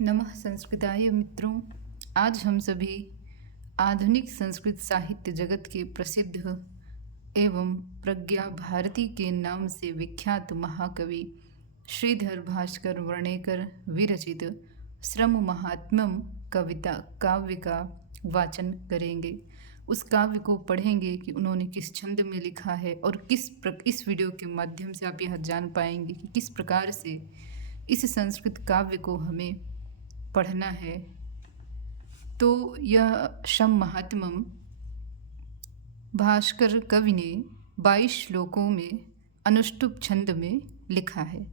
नमः संस्कृताय मित्रों। आज हम सभी आधुनिक संस्कृत साहित्य जगत के प्रसिद्ध एवं प्रज्ञा भारती के नाम से विख्यात महाकवि श्रीधर भास्कर वर्णेकर विरचित श्रम महात्म्यम कविता काव्य का वाचन करेंगे। उस काव्य को पढ़ेंगे कि उन्होंने किस छंद में लिखा है और इस वीडियो के माध्यम से आप यह जान पाएंगे कि किस प्रकार से इस संस्कृत काव्य को हमें पढ़ना है। तो यह शम महात्म्यम भास्कर कवि ने 22 श्लोकों में अनुष्टुप छंद में लिखा है।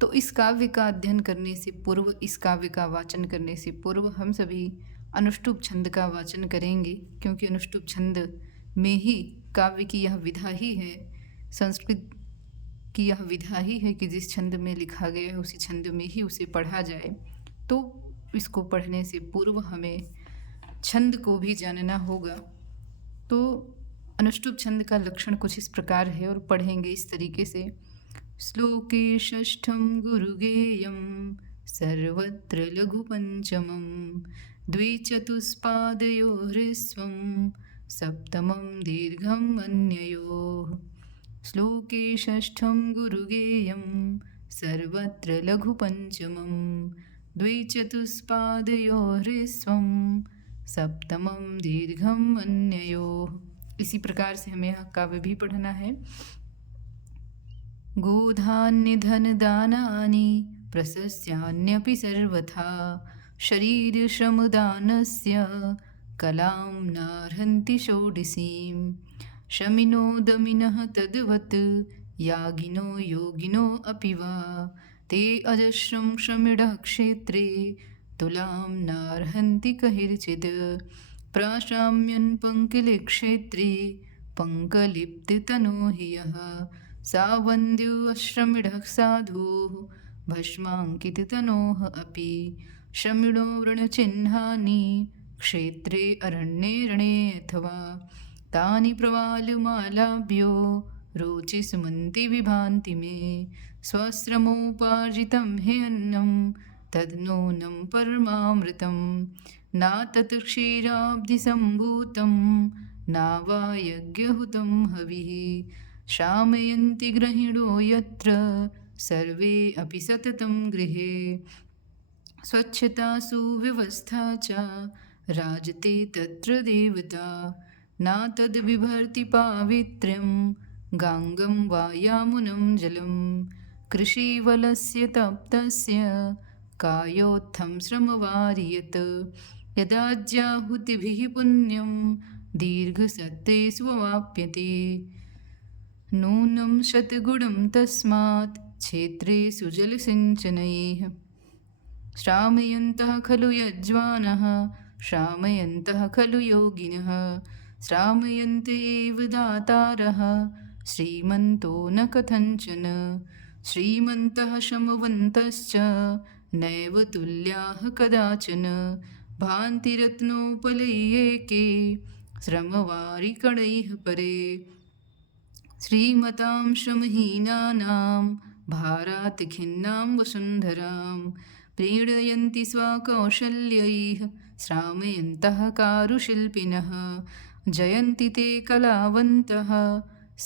तो इस काव्य का अध्ययन करने से पूर्व, इस काव्य का वाचन करने से पूर्व हम सभी अनुष्टुप छंद का वाचन करेंगे, क्योंकि अनुष्टुप छंद में ही काव्य की यह विधा ही है, संस्कृत की यह विधा ही है कि जिस छंद में लिखा गया है उसी छंद में ही उसे पढ़ा जाए। तो इसको पढ़ने से पूर्व हमें छंद को भी जानना होगा। तो अनुष्टुप छंद का लक्षण कुछ इस प्रकार है और पढ़ेंगे इस तरीके से। श्लोके षष्ठं गुरुगेयं सर्वत्र लघु पंचमं द्विचतुष्पादयो ह्रस्वं सप्तमं दीर्घं अन्ययोः। श्लोके षष्ठं गुरुगेयं सर्वत्र लघु पंचमं द्विचतुष्पादयो ह्रस्वं सप्तमं दीर्घं अन्ययोः। इसी प्रकार से हमें यह काव्य भी पढ़ना है। गोधान्य धन दानानि प्रशस्यान्यपि सर्वथा शरीर श्रम दानस्य कलां नार्हन्ति षोडशीं। शमिनो दमिनः तद्वत् यागिनो योगिनो अपि वा ते अजस्रं श्रमिणः क्षेत्रे तुलां नार्हन्ति कहिर्चित्। प्राशाम्यन् पङ्किले क्षेत्रे पङ्कलिप्ततनो हि यः सावन्द्यो अश्रमिणः साधोः भस्माङ्किततनोः अपि। शमिनो व्रणचिह्नानि क्षेत्रे अरण्ये रणे अथवा तानि प्रवालमालाभ्यो रोचिसुमन्ति विभान्ति मे। स्वश्रमोपार्जितं हि अन्नं तद्नूनं परमामृतं न तत् क्षीराब्धिसम्भूतं न वा यज्ञहुतं हविः। शामयन्ति गृहिणो यत्र सर्वे अपि सततं गृहे स्वच्छता सुव्यवस्था च राजते तत्र देवता न तद्बिभर्ति पावित्र्यं गाङ्गं वा यामुनं जलं। कृषिवलस्य तप्तस्य कायोत्थं श्रमवारियत् यदाज्याहुतिभिः पुण्यं दीर्घसत्ते स्ववाप्यते। नूनं शतगुणं तस्मात् क्षेत्रे सुजलसिञ्चनैः श्रामयन्तः खलु यज्वानः श्रामयन्तः खलु योगिनः श्रामयन्त एव दातारः श्रीमन्तो न कथञ्चन। श्रीमन्तः शमवन्तश्च नैव तुल्याः कदाचन भान्ति रत्नोपलयेके श्रमवारिकणैः परे। श्रीमतां श्रमहीनानां भारात् खिन्नां वसुन्धरां प्रीणयन्ति स्वकौशल्यैः श्रामयन्तः कारुशिल्पिनः जयन्ति ते कलावन्तः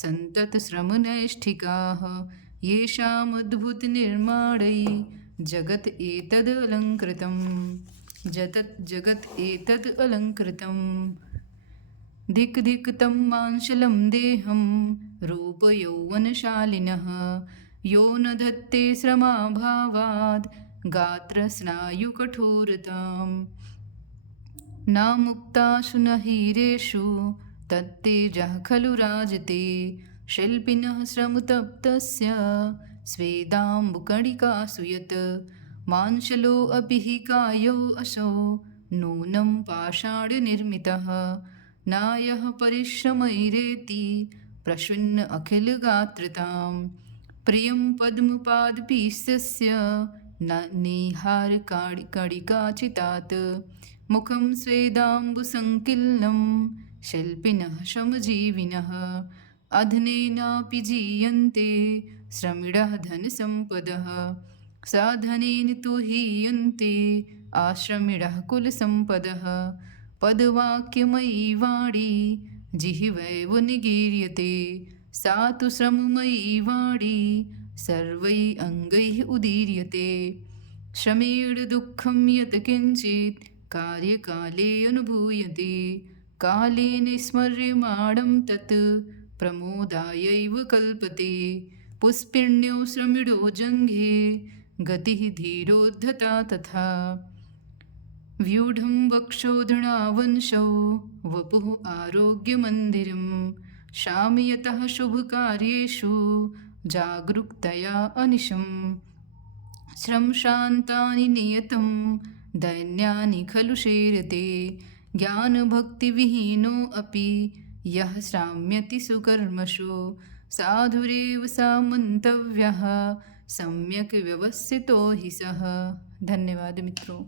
सन्ततश्रमनैष्ठिकाः येषामद्भुतनिर्माणैः जगत् एतद् अलङ्कृतं जगत् एतद् अलङ्कृतं। धिक् धिक् तं मांशलं देहं रूपयौवनशालिनः यो न धत्ते श्रमाभावाद् गात्रस्नायुकठोरतां। न मुक्ताशु न हीरेषु तत्तेजः खलु राजते शिल्पिनः श्रमतप्तस्य स्वेदाम्बुकणिकासु यत्। मांशलो अपि हि कायो असौ नूनं पाषाणनिर्मितः नायः परिश्रमैरेति प्रशुन्न अखिलगात्रतां। प्रियं पद्मपादपीशस्य न निहारकणिकाचितात् मुखं स्वेदाम्बुसङ्कीर्णं शिल्पिनः श्रमजीविनः अधनेनापि जीयन्ते श्रमिणः धनसम्पदः। साधनेन तु हीयन्ते आश्रमिणः कुलसम्पदः पदवाक्यमयी वाणी जिह्वैव निगीर्यते सा तु श्रममयी वाणी सर्वैः अङ्गैः उदीर्यते श्रमेण दुःखं यत् किञ्चित् कार्यकाले अनुभूयते कालेन स्मर्यमाणं तत् प्रमोदायैव कल्पते पुष्पिण्यो श्रमिणो जङ्घे गतिः धीरोद्धता तथा व्यूढं वक्षोधृणावंशौ वपुः आरोग्यमन्दिरं शामयतः शुभकार्येषु जागरूकतया अनिशम् श्रमशान्तानि नियतं दैन्यानि खलु शेरते ज्ञानभक्तिविहीनो अपि यः श्राम्यति सुकर्मषु साधुरेव सा मन्तव्यः सम्यक् व्यवसितो हि सः। धन्यवाद मित्रों।